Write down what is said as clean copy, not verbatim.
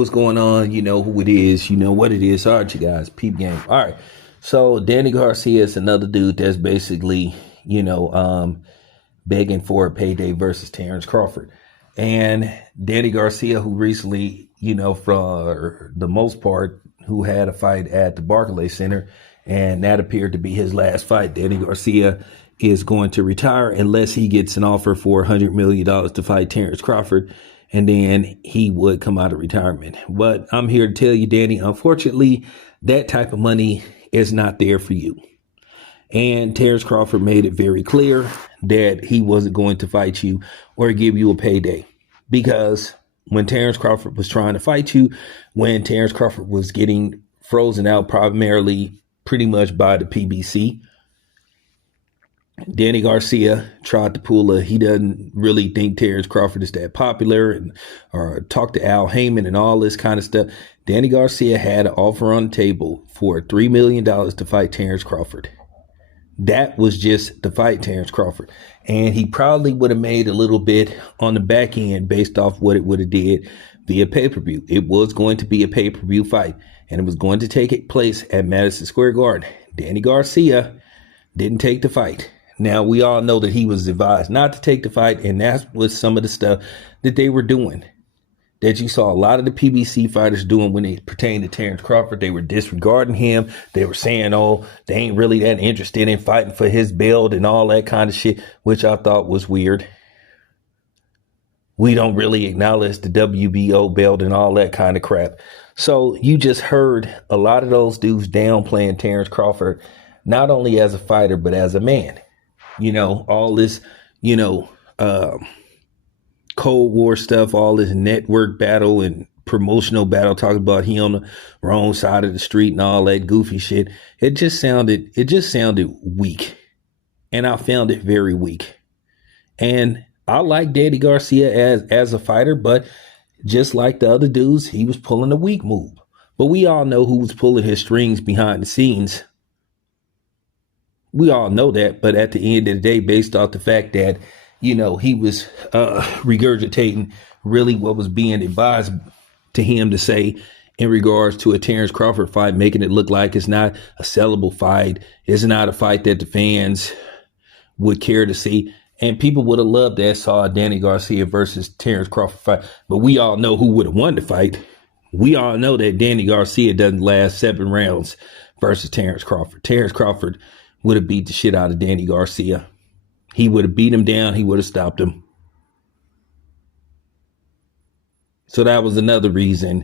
What's going on? You know who it is. You know what it is. All right, you guys. Peep game. All right. So Danny Garcia is another dude that's basically, begging for a payday versus Terrence Crawford. And Danny Garcia, who recently, for the most part, who had a fight at the Barclays Center, and that appeared to be his last fight. Danny Garcia is going to retire unless he gets an offer for $100 million to fight Terrence Crawford, and then he would come out of retirement. But I'm here to tell you, Danny, unfortunately, that type of money is not there for you. And Terrence Crawford made it very clear that he wasn't going to fight you or give you a payday. Because when Terrence Crawford was trying to fight you, when Terrence Crawford was getting frozen out primarily pretty much by the PBC, Danny Garcia tried to pull he doesn't really think Terrence Crawford is that popular, or talk to Al Heyman and all this kind of stuff. Danny Garcia had an offer on the table for $3 million to fight Terrence Crawford. That was just to fight Terrence Crawford. And he probably would have made a little bit on the back end based off what it would have did via pay-per-view. It was going to be a pay-per-view fight, and it was going to take place at Madison Square Garden. Danny Garcia didn't take the fight. Now, we all know that he was advised not to take the fight, and that was some of the stuff that they were doing, that you saw a lot of the PBC fighters doing when it pertained to Terrence Crawford. They were disregarding him. They were saying, oh, they ain't really that interested in fighting for his belt and all that kind of shit, which I thought was weird. We don't really acknowledge the WBO belt and all that kind of crap. So you just heard a lot of those dudes downplaying Terrence Crawford, not only as a fighter, but as a man. All this, Cold War stuff, all this network battle and promotional battle, talking about he on the wrong side of the street and all that goofy shit. It just sounded weak. And I found it very weak. And I like Danny Garcia as a fighter, but just like the other dudes, he was pulling a weak move. But we all know who was pulling his strings behind the scenes. We all know that, but at the end of the day, based off the fact that, he was regurgitating really what was being advised to him to say in regards to a Terrence Crawford fight, making it look like it's not a sellable fight. It's not a fight that the fans would care to see. And people would have loved that, saw a Danny Garcia versus Terrence Crawford fight. But we all know who would have won the fight. We all know that Danny Garcia doesn't last 7 rounds versus Terrence Crawford. Terrence Crawford would have beat the shit out of Danny Garcia. He would have beat him down. He would have stopped him. So that was another reason